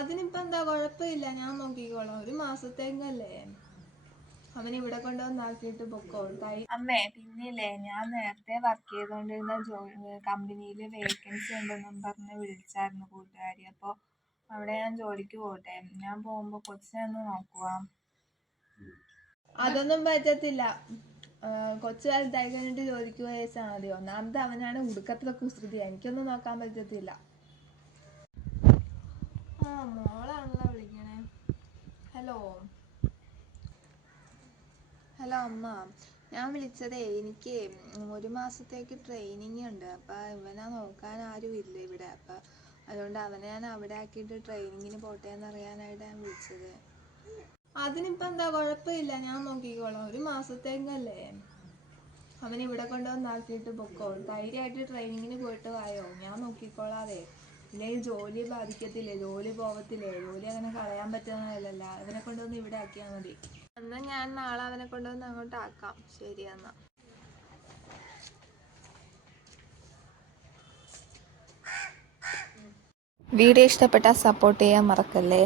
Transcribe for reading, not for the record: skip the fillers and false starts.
അതിനിപ്പോ എന്താ കുഴപ്പമില്ല, ഞാൻ നോക്കിക്കോളാം. ഒരു മാസത്തേക്കല്ലേ. അവൻ ഇവിടെ കൊണ്ടുവന്നാക്കിയിട്ട് പൊക്കോട്ടായി. അമ്മേ പിന്നില്ലേ, ഞാൻ നേരത്തെ വർക്ക് ചെയ്തോണ്ടിരുന്ന കമ്പനിയിൽ വേക്കൻസി ഉണ്ടെന്നും പറഞ്ഞ് വിളിച്ചായിരുന്നു കൂട്ടുകാരി. അപ്പോൾ അവിടെ ഞാൻ ജോലിക്ക് പോട്ടെ? ഞാൻ പോകുമ്പോ കൊച്ചിനെ ഒന്ന് നോക്കുക. അതൊന്നും പറ്റത്തില്ല. കൊച്ചു വലുതായി കഴിഞ്ഞിട്ട് ജോലിക്ക് പോയേച്ചാൽ മതി. ഒന്നാമത് അവനാണ് ഉടുക്കത്തിലെ കുസൃതി, എനിക്കൊന്നും നോക്കാൻ പറ്റത്തില്ല. ആ മോളാണല്ലോ വിളിക്കണേ. ഹലോ ഹലോ അമ്മ, ഞാൻ വിളിച്ചതേ എനിക്ക് ഒരു മാസത്തേക്ക് ട്രെയിനിങ് ഉണ്ട്. അപ്പം ഇവനെ നോക്കാൻ ആരും ഇല്ല ഇവിടെ. അപ്പം അതുകൊണ്ട് അവനെ ഞാൻ അവിടെ ആക്കിയിട്ട് ട്രെയിനിങ്ങിന് പോട്ടെ എന്നറിയാനായിട്ട് ഞാൻ വിളിച്ചത്. അതിനിപ്പോൾ എന്താ കുഴപ്പമില്ല, ഞാൻ നോക്കിക്കോളാം. ഒരു മാസത്തേക്കല്ലേ. അവൻ ഇവിടെ കൊണ്ടുവന്നാക്കിയിട്ട് പൊക്കോ. ധൈര്യമായിട്ട് ട്രെയിനിങ്ങിന് പോയിട്ട് വായോ, ഞാൻ നോക്കിക്കോളാതെ. ഇല്ലെങ്കിൽ ജോലി ബാധിക്കത്തില്ലേ, ജോലി പോകത്തില്ലേ. ജോലി അങ്ങനെ കളയാൻ പറ്റുന്നതല്ല. അവനെ കൊണ്ടുവന്ന് ഇവിടെ ആക്കിയാൽ മതി. എന്നാൽ ഞാൻ നാളെ അവനെ കൊണ്ടുവന്ന് അങ്ങോട്ട് ആക്കാം. ശരി എന്നാ. വീഡിയോ ഇഷ്ടപ്പെട്ടാൽ സപ്പോർട്ട് ചെയ്യാൻ മറക്കല്ലേ.